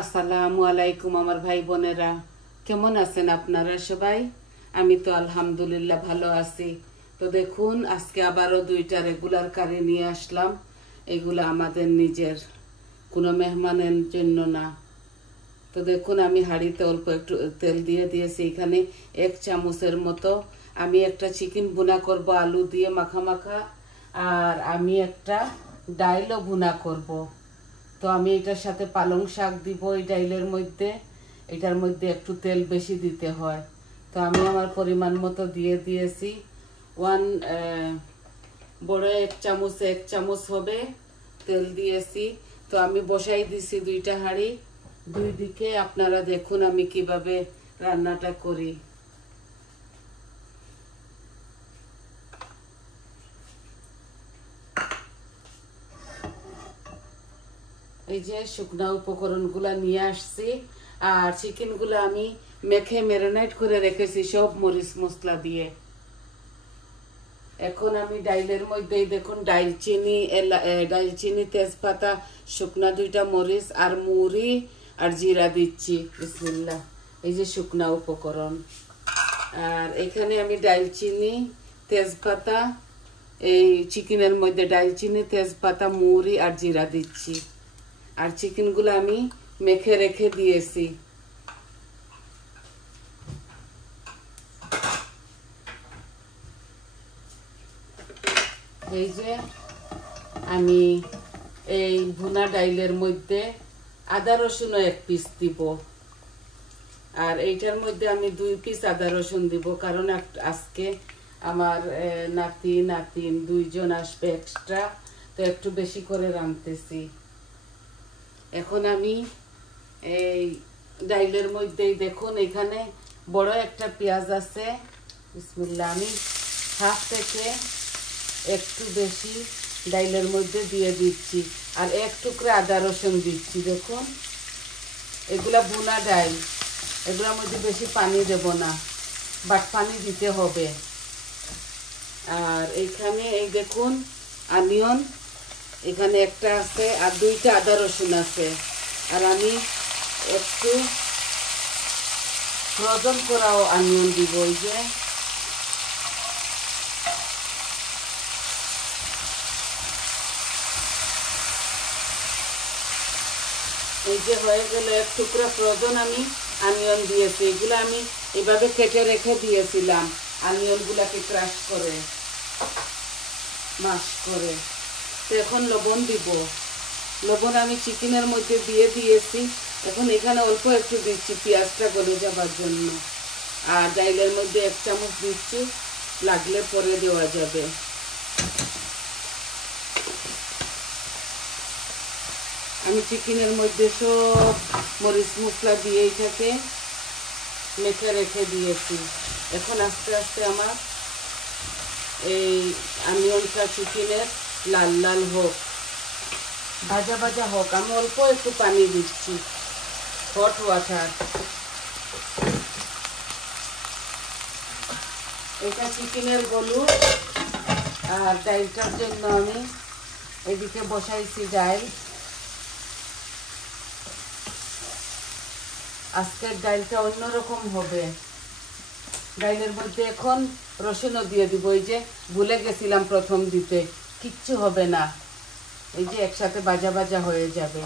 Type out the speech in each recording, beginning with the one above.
আসসালামু আলাইকুম আমার ভাই বোনেরা, কেমন আছেন আপনারা সবাই? আমি তো আলহামদুলিল্লাহ ভালো আছি। তো দেখুন, আজকে আবারও দুইটা রেগুলার কারি নিয়ে আসলাম। এগুলো আমাদের নিজের, কোনো মেহমানের জন্য না। তো দেখুন, আমি হাঁড়িতে অল্প একটু তেল দিয়ে দিয়েছি। এখানে 1 চামচের মতো আমি একটা চিকেন ভুনা করব আলু দিয়ে মাখা মাখা, আর আমি একটা ডাইলও ভুনা করব। তো আমি এটার সাথে পালং শাক দিব এই ডাইলের মধ্যে। এটার মধ্যে একটু তেল বেশি দিতে হয়। তো আমি আমার পরিমাণ মতো দিয়ে দিয়েছি। বড় 1 চামচ হবে তেল দিয়েছি। তো আমি বসাই দিছি দুইটা হাঁড়ি, দুই দিকে। আপনারা দেখুন আমি কিভাবে রান্নাটা করি। এই যে শুকনা উপকরণগুলা নিয়ে আসছি, আর চিকেনগুলো আমি মেখে ম্যারিনেট করে রেখেছি সব মরিচ মশলা দিয়ে। এখন আমি ডাইলের মধ্যেই দেখুন ডাইলচিনি, তেজপাতা, শুকনা 2টা মরিচ আর মুড়ি আর জিরা দিচ্ছি। বিসমিল্লাহ। এই যে শুকনা উপকরণ। আর এখানে আমি ডাইলচিনি, তেজপাতা, এই চিকেনের মধ্যে ডাইলচিনি, তেজপাতা, মুড়ি আর জিরা দিচ্ছি। আর চিকেনগুলো আমি মেখে রেখে দিয়েছি। এই যে আমি এই ভুনা ডাইলের মধ্যে আদা রসুনও 1 পিস দিব, আর এইটার মধ্যে আমি 2 পিস আদা রসুন দিব, কারণ আজকে আমার নাতিন 2জন আসবে এক্সট্রা, তো একটু বেশি করে রাঁধতেছি। এখন আমি এই ডাইলের মধ্যেই দেখুন, এখানে বড় একটা পেঁয়াজ আছে। বিসমিল্লাহ। আমি হাফ থেকে একটু বেশি ডাইলের মধ্যে দিয়ে দিচ্ছি, আর 1 টুকরা আদা রসুন দিচ্ছি। দেখুন, এগুলা ভুনা ডাইল, এগুলোর মধ্যে বেশি পানি দেব না, বাট পানি দিতে হবে। আর এইখানে এই দেখুন অনিয়ন, এখানে একটা আছে আর 2টা আদা রসুন আছে। আর আমি একটু ফ্রোজেন করাও অনিয়ন দিব। এই যে হয়ে গেল 1 টুকরা ফ্রোজেন আমি অনিয়ন দিয়েছি। এগুলো আমি এভাবে কেটে রেখে দিয়েছিলাম, অনিয়নগুলাকে ক্রাশ করে মাশ করে। তো এখন লবণ দিব। লবণ আমি চিকেনের মধ্যে দিয়ে দিয়েছি। এখন এখানে অল্প একটু দিচ্ছি পেঁয়াজটা গলে যাবার জন্য, আর ডাইলের মধ্যে 1 চামচ দিচ্ছি, লাগলে পরে দেওয়া যাবে। আমি চিকেনের মধ্যে সব মরিচ মশলা দিয়ে এটাকে মেখে রেখে দিয়েছি। এখন আস্তে আস্তে আমার এই অনিয়নটা চিকেনের লাল লাল হোক, ভাজা ভাজা হোক। আমি অল্প একটু পানি দিচ্ছি, হট ওয়াটার। এটা চিকেনের গলু। আর ডাইলটার জন্য আমি এদিকে বসাইছি ডাইল। আজকের ডাইলটা অন্যরকম হবে। ডাইলের মধ্যে এখন রসুনও দিয়ে দিব। এই যে ভুলে গেছিলাম প্রথম দিতে, কিচ্ছু হবে না। এই যে একসাথে ভাজা ভাজা হয়ে যাবে।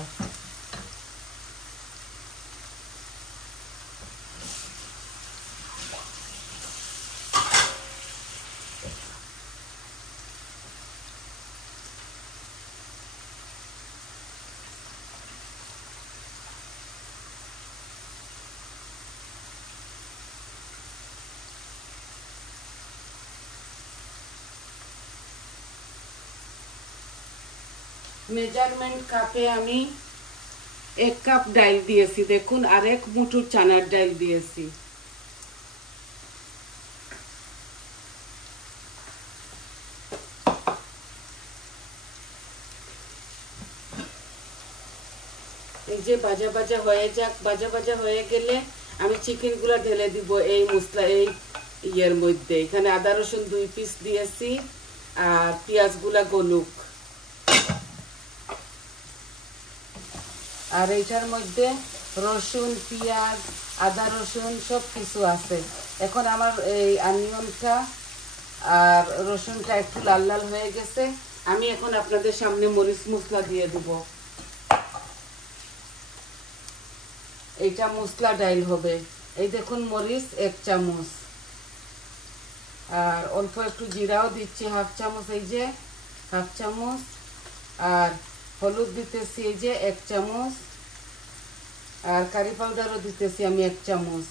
মেজারমেন্ট কাপে আমি 1 কাপ ডাইল দিয়েছি দেখুন, আর 1 মুঠো চানার ডাইল দিয়েছি। এই যে ভাজা ভাজা হয়ে যাক, ভাজা ভাজা হয়ে গেলে আমি চিকেনগুলো ঢেলে দিব এই মশলা এই ইয়ের মধ্যে। এখানে আদা রসুন 2 পিস দিয়েছি, আর পেঁয়াজগুলা গলুক। আর এইটার মধ্যে রসুন, পেঁয়াজ, আদা রসুন সব কিছু আছে। এখন আমার এই অনিয়নটা আর রসুনটা একটু লাল লাল হয়ে গেছে। আমি এখন আপনাদের সামনে মরিচ মশলা দিয়ে দেব। এইটা মশলা ডাইল হবে। এই দেখুন মরিচ 1 চামচ, আর অল্প একটু জিরাও দিচ্ছি 1/2 চামচ, এই যে 1/2 চামচ। আর হলুদ দিতেছি এই যে 1 চামচ, আর কারি পাউডারও দিতেছি আমি 1 চামচ,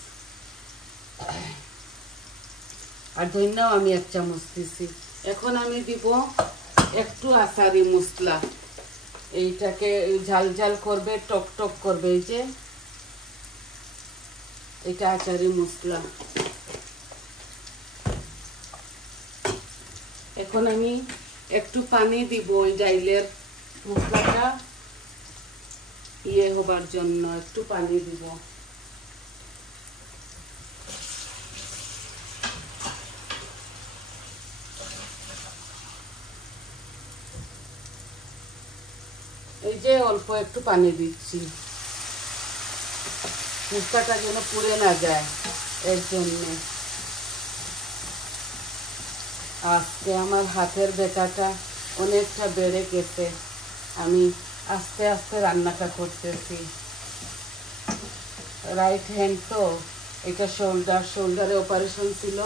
আর ধনিয়াও আমি 1 চামচ দিছি। এখন আমি দিব একটু আচারি মশলা, এইটাকে ঝাল ঝাল করবে, টক টক করবে। এই যে এটা আচারি মশলা। এখন আমি একটু পানি দিব ওই ডাইলের মশলাটা হবার জন্য, একটু পানি দিব। এই যে অল্প একটু পানি দিচ্ছি, মশলাটা যেন পুড়ে না যায়, এর জন্য। আজকে আমার হাতের ব্যথাটা অনেকটা বেড়ে গেছে, আমি আস্তে আস্তে রান্নাটা করতেছি। রাইট হ্যান্ড তো, এটা শোল্ডারে অপারেশন ছিল,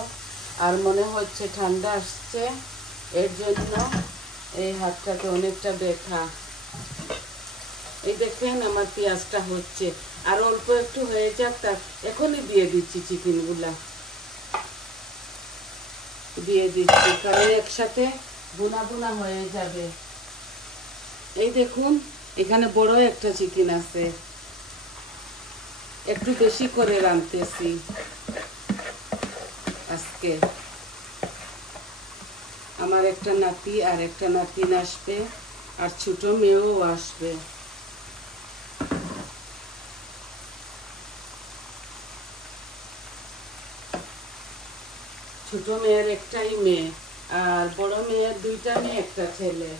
আর মনে হচ্ছে ঠান্ডা আসছে, এর জন্য এই হাতটাতে অনেকটা ব্যথা। এই দেখেন আমার পেঁয়াজটা হচ্ছে, আর অল্প একটু হয়ে যাক, তা এখনই দিয়ে দিচ্ছি চিকেনগুলা দিয়ে দিচ্ছি, কারণ একসাথে বুনা বুনা হয়ে যাবে। এই দেখুন এখানে বড় একটা চিকেন আছে, একটু বেশি করে রাঁধতেছি আজকে। আমার একটা নাতি আর একটা নাতিন আসবে, আর ছোট মেয়েও আসবে। ছোট মেয়ের একটাই মেয়ে, আর বড় মেয়ের 2টা মেয়ে, একটা ছেলে।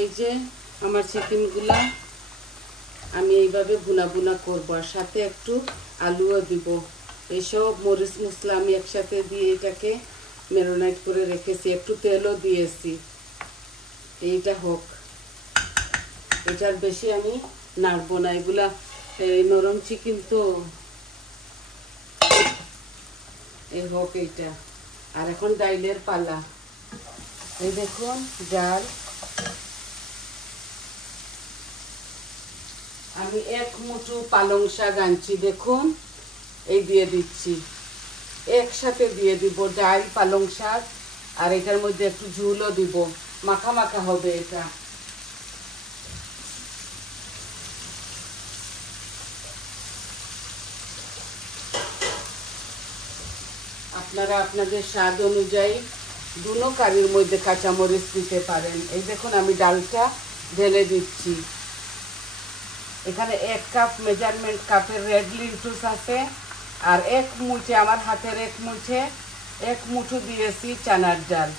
এই যে আমার চিকেনগুলা আমি এইভাবে বুনা বুনা করবো, আর সাথে একটু আলুও দিব। এইসব মরিচ মশলা আমি একসাথে দিয়ে এটাকে ম্যারিনেট করে রেখেছি, একটু তেলও দিয়েছি। এইটা হোক, এটার বেশি আমি নাড়বো না, এগুলা এই নরম চিকেন তো, এই হোক এইটা। আর এখন ডাইলের পালা। এই দেখুন ডাল, আমি 1 মুঠো পালং শাক আনছি, দেখুন এই দিয়ে দিচ্ছি, একসাথে দিয়ে দিব ডাল, পালং শাক, আর এটার মধ্যে একটু ঝোলও দিব, মাখা মাখা হবে এটা। আপনারা আপনাদের স্বাদ অনুযায়ী দুনো কারির মধ্যে কাঁচামরিচ দিতে পারেন। এই দেখুন আমি ডালটা ঢেলে দিচ্ছি। এখানে 1 কাপ মেজারমেন্ট কাপের রেড লিন্টুস আছে, আর 1 মুঠে, আমার হাতের 1 মুঠে 1 মুঠো দিয়েছি চানার ডাল।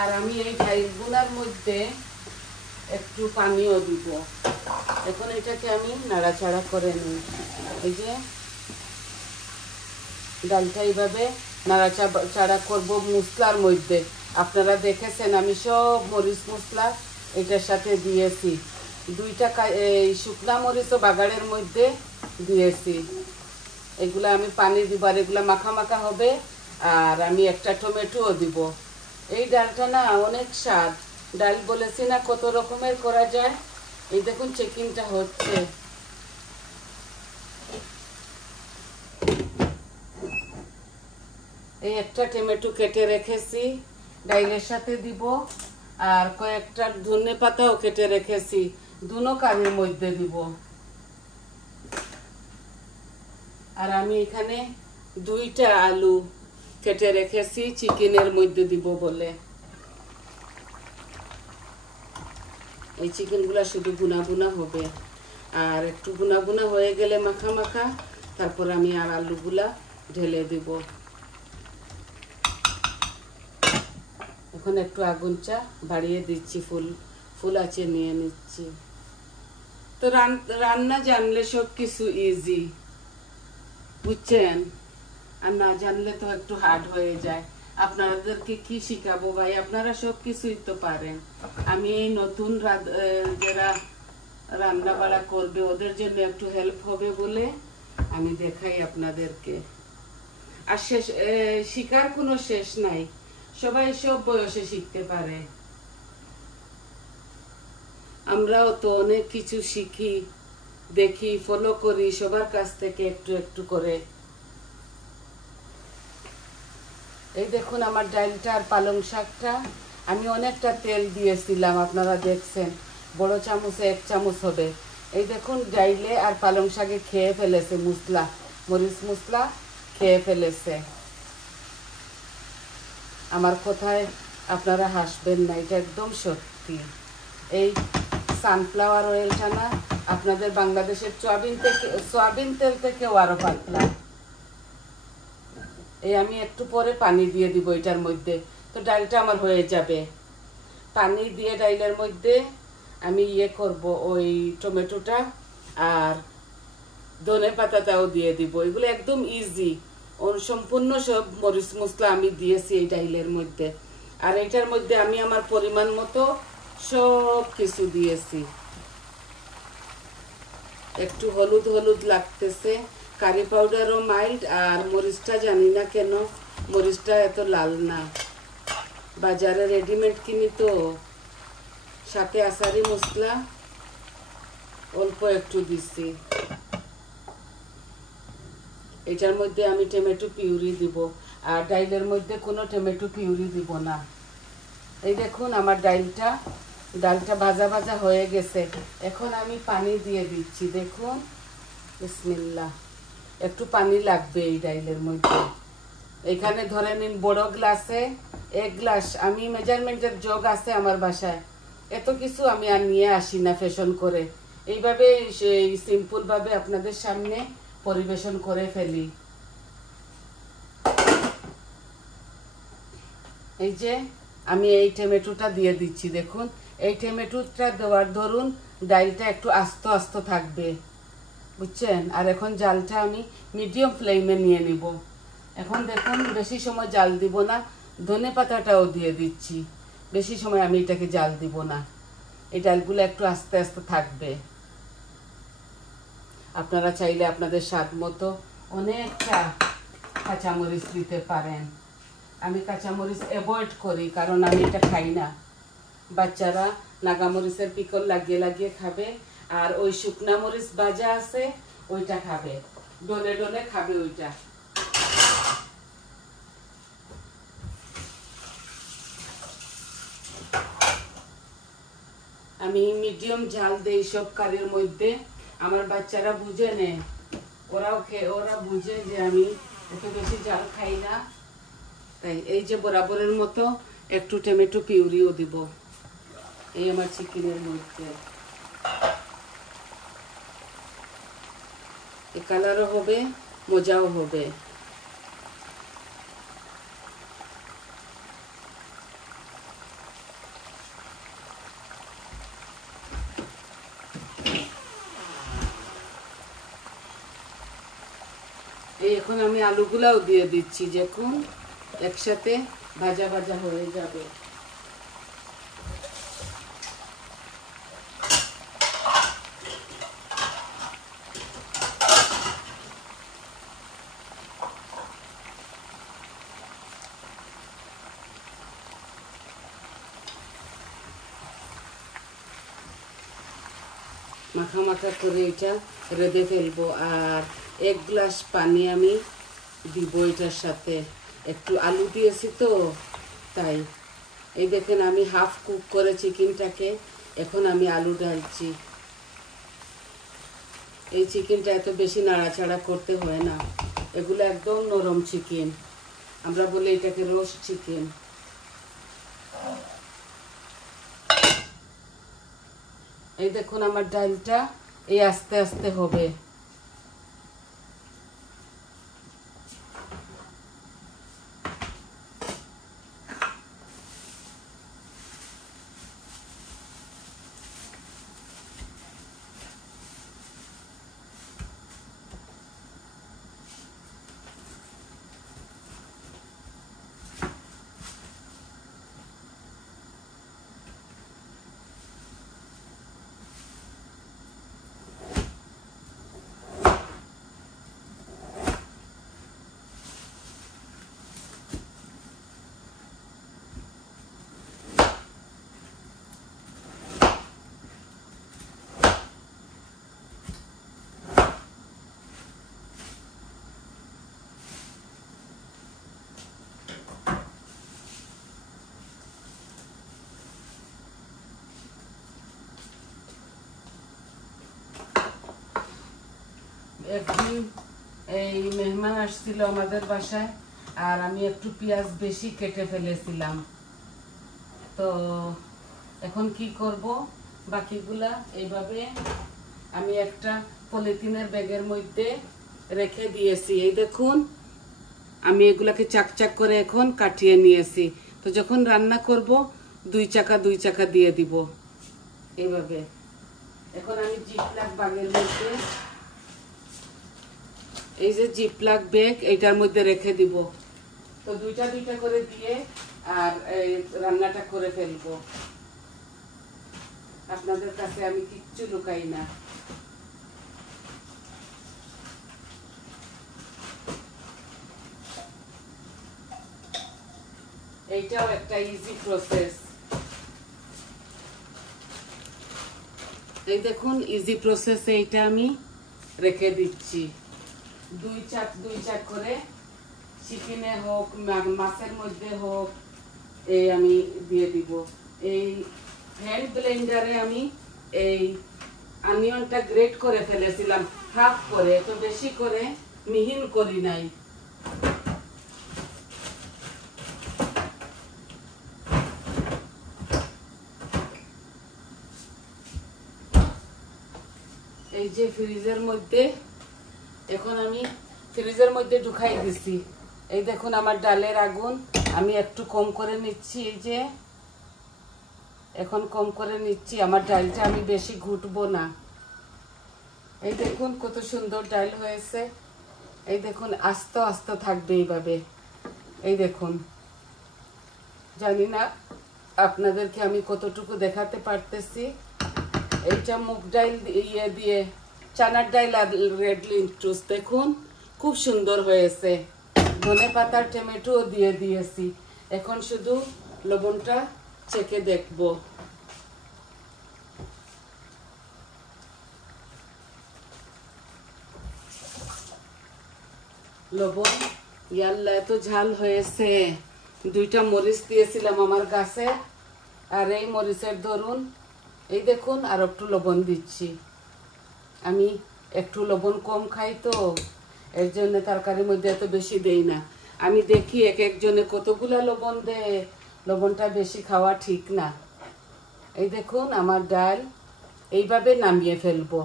আর আমি এই ডাইলগুলার মধ্যে একটু পানিও দিব। এখন এটাকে আমি নাড়াচাড়া করে নিই। এই যে ডালটা এইভাবে নাড়াচাড়া করব মশলার মধ্যে। আপনারা দেখেছেন আমি সব মরিচ মশলা এটার সাথে দিয়েছি, 2টা এই শুকনা মরিচও বাগাড়ের মধ্যে দিয়েছি। এগুলা আমি পানি দিব, আর এগুলা মাখা মাখা হবে, আর আমি একটা টমেটোও দিব। এই ডালটা না অনেক স্বাদ, ডাল বলেছি না কত রকমের করা যায়। এই দেখুন চিকেনটা হচ্ছে, এই একটা টমেটো কেটে রেখেছি ডাইলের সাথে দিব, আর কয়েকটা ধনে পাতাও কেটে রেখেছি, দুনো কারির মধ্যে দিব। আর আমি এখানে 2টা আলু কেটে রেখেছি চিকেনের মধ্যে দিব বলে। এই চিকেনগুলা শুধু গুনা গুনা হবে, আর একটু গুনা গুনা হয়ে গেলে মাখা মাখা, তারপর আমি আর আলুগুলা ঢেলে দিব। এখন একটু আগুনটা বাড়িয়ে দিচ্ছি, ফুল আছে নিয়ে নিচ্ছি। তো রান্না জানলে সব কিছু ইজি, বুঝছেন? আর না জানলে তো একটু হার্ড হয়ে যায়। আপনাদেরকে কি শিখাবো ভাই, আপনারা সব কিছুই তো পারেন। আমি এই নতুন যারা রান্না বাড়া করবে ওদের জন্য একটু হেল্প হবে বলে আমি দেখাই আপনাদেরকে। আর শিখার কোনো শেষ নাই, সবাই সব বয়সে শিখতে পারে। আমরাও তো অনেক কিছু শিখি, দেখি, ফলো করি সবার কাছ থেকে একটু একটু করে। এই দেখুন আমার ডালটা আর পালং শাকটা আমি অনেকটা তেল দিয়েছিলাম, আপনারা দেখছেন, বড় চামচে 1 চামচ হবে। এই দেখুন ডাইলে আর পালং শাকে খেয়ে ফেলেছে মশলা, মরিচ মশলা খেয়ে ফেলেছে। আমার কথায় আপনারা হাসবেন না, এটা একদম সত্যি। এই সানফ্লাওয়ার অয়েলটা না আপনাদের বাংলাদেশের সয়াবিন তেল থেকেও আরো পাতলা। এই আমি একটু পরে পানি দিয়ে দিব এটার মধ্যে, তো ডালটা আমার হয়ে যাবে। পানি দিয়ে ডাইলের মধ্যে আমি করব ওই টমেটোটা আর ধনে পাতাটাও দিয়ে দিব। এগুলো একদম ইজি, সম্পূর্ণ সব মরিচ মশলা আমি দিয়েছি এই ডাইলের মধ্যে। আর এটার মধ্যে আমি আমার পরিমাণ মতো সব কিছু দিয়েছি। একটু হলুদ হলুদ লাগতেছে, কারি পাউডারও মাইল্ড, আর মরিচটা জানি না কেন মরিচটা এত লাল না, বাজারে রেডিমেড কিনি তো। সাথে আচারি মশলা অল্প একটু দিছি। এটার মধ্যে আমি টমেটো পিউরি দিব, আর ডাইলের মধ্যে কোনো টমেটো পিউরি দিব না। এই দেখুন আমার ডালটা ভাজা ভাজা হয়ে গেছে। এখন আমি পানি দিয়ে দিচ্ছি, দেখুন, বিসমিল্লাহ। একটু পানি লাগবে এই ডাইলের মধ্যে। এখানে ধরে নিন বড় গ্লাসে 1 গ্লাস, আমি মেজারমেন্টের জগ আছে আমার বাসায়, এত কিছু আমি আর নিয়ে আসি না ফ্যাশন করে, এইভাবে সিম্পল ভাবে আপনাদের সামনে পরিবেশন করে ফেলি। এই যে আমি এই টমেটোটা দিয়ে দিচ্ছি, দেখুন এই টমেটোটা দেওয়ার ধরুন ডালটা একটু আস্ত আস্ত থাকবে, বুঝছেন? আর এখন জালটা আমি মিডিয়াম ফ্লেমে নিয়ে নিব। এখন দেখুন বেশি সময় জাল দিব না, ধনে পাতাটাও দিয়ে দিচ্ছি, বেশি সময় আমি এটাকে জাল দিব না। এই ডালগুলো একটু আস্তে আস্তে থাকবে। আপনারা চাইলে আপনাদের স্বাদ মতো অনেকটা কাঁচামরিচ দিতে পারেন। আমি কাঁচামরিচ অ্যাভয়েড করি, কারণ আমি এটা খাই না। বাচ্চারা নাগামরিচের পিকল লাগিয়ে লাগিয়ে খাবে, আর ওই শুকনা মরিচ ভাজা আছে ওইটা খাবে, ডলে ডলে খাবে ওইটা। আমি মিডিয়াম ঝাল দেই সব কারির মধ্যে। আমার বাচ্চারা বুঝে নেয়, ওরা বুঝে যে আমি এত বেশি ঝাল খাই না, তাই এই যে বরাবরের মতো একটু টমেটো পিউরিও দিব এই আমার চিকেনের মধ্যে। এই কালারও হবে, মজাও হবে। এখন আমি আলুগুলাও দিয়ে দিচ্ছি, দেখুন একসাথে ভাজা ভাজা হয়ে যাবে। মাখা মাখা করে এটা রেঁধে ফেলবো। আর 1 গ্লাস পানি আমি দিব এটার সাথে, একটু আলু দিয়েছি তো তাই। এই দেখেন আমি হাফ কুক করে চিকেনটাকে এখন আমি আলু ঢালছি। এই চিকেনটা এত বেশি নাড়াচাড়া করতে হয় না, এগুলো একদম নরম চিকেন, আমরা বলি এটাকে রোস্ট চিকেন। এই দেখুন আমার ডালটা এই আস্তে আস্তে হবে। একদিন এই মেহমান আসছিল আমাদের বাসায়, আর আমি একটু পেঁয়াজ বেশি কেটে ফেলেছিলাম। তো এখন কি করব, বাকিগুলা এইভাবে আমি একটা পলিথিনের ব্যাগের মধ্যে রেখে দিয়েছি। এই দেখুন আমি এগুলাকে চাকচাক করে এখন কাটিয়ে নিয়েছি। তো যখন রান্না করব দুই চাকা দিয়ে দিব এইভাবে। এখন আমি জিপলাক ব্যাগের মধ্যে, এই যে জিপলাক ব্যাগ, এইটার মধ্যে রেখে দিব। তো দুইটা করে দিয়ে আর এই রান্নাটা করে ফেলবো। আপনাদের কাছে আমি কিচ্ছু লুকাই না। এইটাও একটা ইজি প্রসেস। এই দেখুন ইজি প্রসেস, এইটা আমি রেখে দিচ্ছি। দুই চাক করে চিকেনে হোক মাছের মধ্যে হোক এই আমি দিয়ে দিব। এই হ্যান্ড ব্লেন্ডারে আমি এই অনিয়নটা গ্রেট করে ফেলেছিলাম হাফ করে, তো বেশি করে মিহিন করি নাই। এই যে ফ্রিজের মধ্যে এখন আমি ফ্রিজের মধ্যে ঢুকাই দিছি। এই দেখুন আমার ডালের আগুন আমি একটু কম করে নিচ্ছি। এই যে এখন কম করে নিচ্ছি, আমার ডালটা আমি বেশি ঘুটবো না। এই দেখুন কত সুন্দর ডাল হয়েছে। এই দেখুন আস্তে আস্তে থাকবে এইভাবে। এই দেখুন, জানি না আপনাদেরকে আমি কতটুকু দেখাতে পারতেছি। এইটা মুগ ডাল দিয়ে চানার ডাল আর রেড লিন্টুস, দেখুন খুব সুন্দর হয়েছে। ধনে পাতার টমেটো দিয়ে দিয়েছি। এখন শুধু লবণটা চেখে দেখব। লবণ, ইয়াল্লা এত ঝাল হয়েছে। দুইটা মরিচ দিয়েছিলাম আমার গাছে, আর এই মরিচের ধরুন এই দেখুন আর একটু লবণ দিচ্ছি। আমি একটু লবণ কম খাই, তো এর জন্য তরকারির মধ্যে এত বেশি দেই না। আমি দেখি এক একজনে কতগুলা লবণ দেয়, লবণটা বেশি খাওয়া ঠিক না। এই দেখুন আমার ডাল এইভাবে নামিয়ে ফেলবো।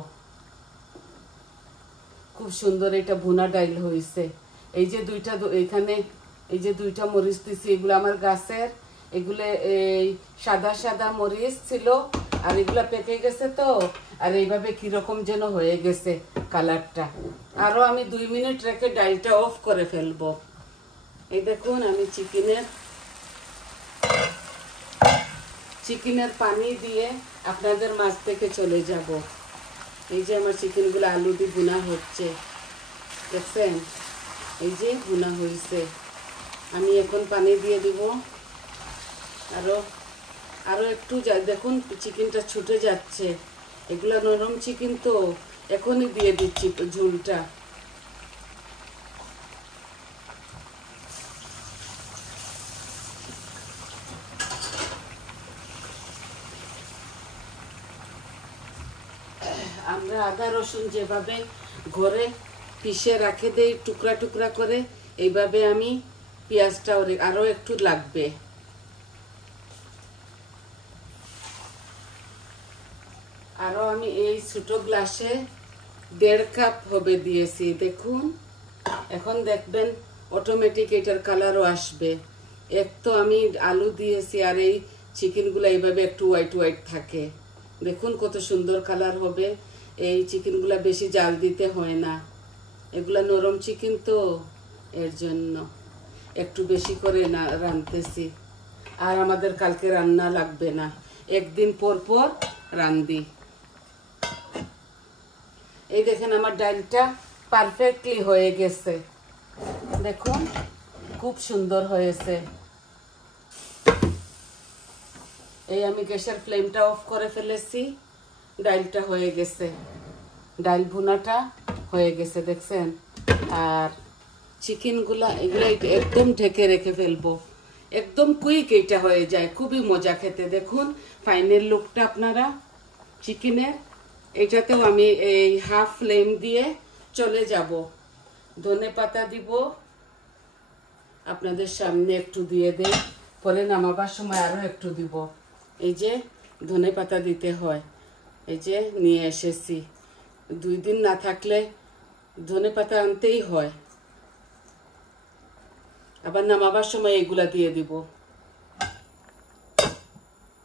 খুব সুন্দর এটা ভুনা ডাল হয়েছে। এই যে দুইটা এখানে এই যে দুইটা মরিচ দিছি, এগুলো আমার গাছের, এগুলো এই সাদা সাদা মরিচ ছিল, আর এগুলা পেকে গেছে, তো আর এইভাবে কিরকম যেন হয়ে গেছে কালারটা। আরো আমি 2 মিনিট রেখে ডালটা অফ করে ফেলবো। এই দেখুন আমি চিকেনের পানি দিয়ে আপনাদের মাছ থেকে চলে যাব। এই যে আমার চিকেনগুলো আলু দিয়ে ভুনা হচ্ছে, দেখছেন? এই যে ভুনা হয়েছে। আমি এখন পানি দিয়ে দিব আরো একটু। দেখুন চিকেনটা ছুটে যাচ্ছে। এগুলা নরম চিকেন, তো এখনই দিয়ে দিচ্ছি ঝোলটা। আমরা আদা রসুন যেভাবে ঘরে পিষে রাখে দেই টুকরা টুকরা করে, এইভাবে আমি পেঁয়াজটা আরো একটু লাগবে। আরো আমি এই ছোট গ্লাসে 1.5 কাপ হবে দিয়েছি, দেখুন। এখন দেখবেন অটোমেটিক এটার কালারও আসবে। এক তো আমি আলু দিয়েছি, আর এই চিকেনগুলো এইভাবে একটু হোয়াইট হোয়াইট থাকে, দেখুন কত সুন্দর কালার হবে। এই চিকেনগুলো বেশি জাল দিতে হয় না, এগুলা নরম চিকেন তো, এর জন্য একটু বেশি করে না রাঁধতেছি। আর আমাদের কালকে রান্না লাগবে না, একদিন পর পর রাঁধি। এই দেখেন আমার ডালটা পারফেক্টলি হয়ে গেছে, দেখুন খুব সুন্দর হয়েছে। এই আমি গ্যাসের ফ্লেমটা অফ করে ফেলেছি, ডালটা হয়ে গেছে, ডাল ভুনাটা হয়ে গেছে, দেখছেন। আর চিকেনগুলা এগুলা একদম ঢেকে রেখে ফেলবো, একদম কুইক এটা হয়ে যায়, খুবই মজা খেতে। দেখুন ফাইনাল লুকটা আপনারা চিকেনের। এটাতেও আমি এই হাফ ফ্লেম দিয়ে চলে যাব। ধনে পাতা দিব, আপনাদের সামনে একটু দিয়ে দেই, পরে নামাবার সময় আরো একটু দিব। এই যে ধনে পাতা দিতে হয়, এই যে নিয়ে এসেছি, 2 দিন না থাকলে ধনে পাতা আনতেই হয়। আবার নামাবার সময় এগুলা দিয়ে দিব,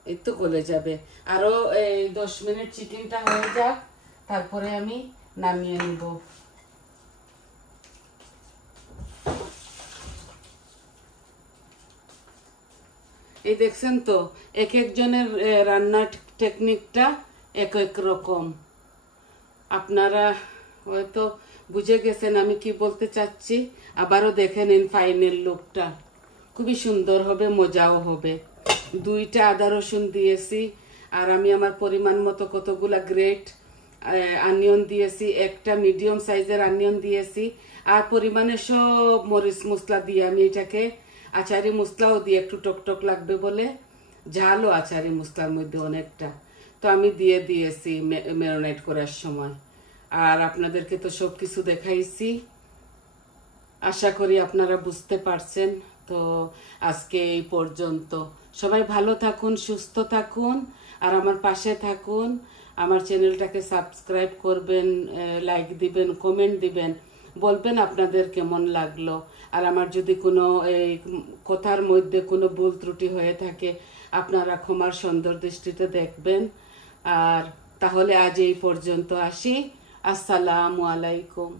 এই তো গলে যাবে। আরো এই 10 মিনিট চিকেনটা হয়ে যাক, তারপরে আমি নামিয়ে নিব। এই দেখছেন তো, এক একজনের রান্নার টেকনিকটা এক এক রকম। আপনারা হয়তো বুঝে গেছেন আমি কি বলতে চাচ্ছি। আবারও দেখে নিন ফাইনাল লুকটা, খুবই সুন্দর হবে, মজাও হবে। 2টা আদা রসুন দিয়েছি, আর আমি আমার পরিমাণ মতো কতগুলা গ্রেট অনিয়ন দিয়েছি, একটা মিডিয়াম সাইজের অনিয়ন দিয়েছি, আর পরিমাণে সব মরিচ মশলা দিয়ে আমি এটাকে, আচারি মশলাও দিয়ে একটু টকটক লাগবে বলে, ঝালও আচারি মশলার মধ্যে অনেকটা, তো আমি দিয়ে দিয়েছি ম্যারিনেট করার সময়। আর আপনাদেরকে তো সব কিছু দেখাইছি, আশা করি আপনারা বুঝতে পারছেন। তো আজকে এই পর্যন্ত, সবাই ভালো থাকুন, সুস্থ থাকুন, আর আমার পাশে থাকুন। আমার চ্যানেলটাকে সাবস্ক্রাইব করবেন, লাইক দিবেন, কমেন্ট দিবেন, বলবেন আপনাদের কেমন লাগলো। আর আমার যদি কোনো এই কথার মধ্যে কোনো ভুল ত্রুটি হয়ে থাকে, আপনারা ক্ষমার সুন্দর দৃষ্টিতে দেখবেন। আর তাহলে আজ এই পর্যন্ত আসি। আসসালামু আলাইকুম।